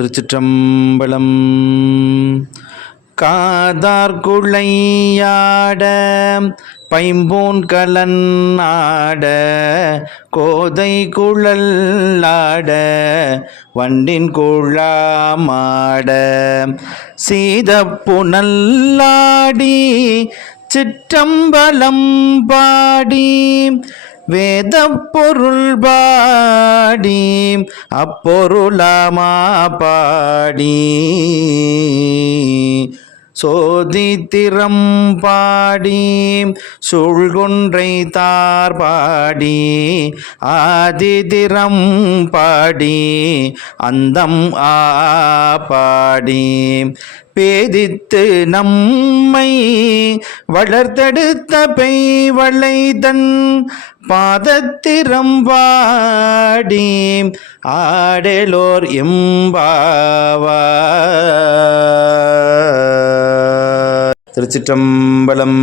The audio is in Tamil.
திருச்சிற்றம்பலம். காதார் பைம்பூன் கலன் ஆட கோதை குழல்லாட வண்டின் குழாமாட. சீத புனல்லாடி சிற்றம்பலம் பாடி வேத பொருள் பாடி அப்பொருளமா பாடி சோதித்திரம் பாடி சூழ்கொன்றை தார் பாடி ஆதிதிரம் பாடி அந்தம் ஆ பாடி பேதித்து நம்மை வளர்த்தெடுத்த பெய்வளைதன் பாதத்திரம் பாடி ஆடலோர் எம்பாவா திருச்சிற்றம்பலம்.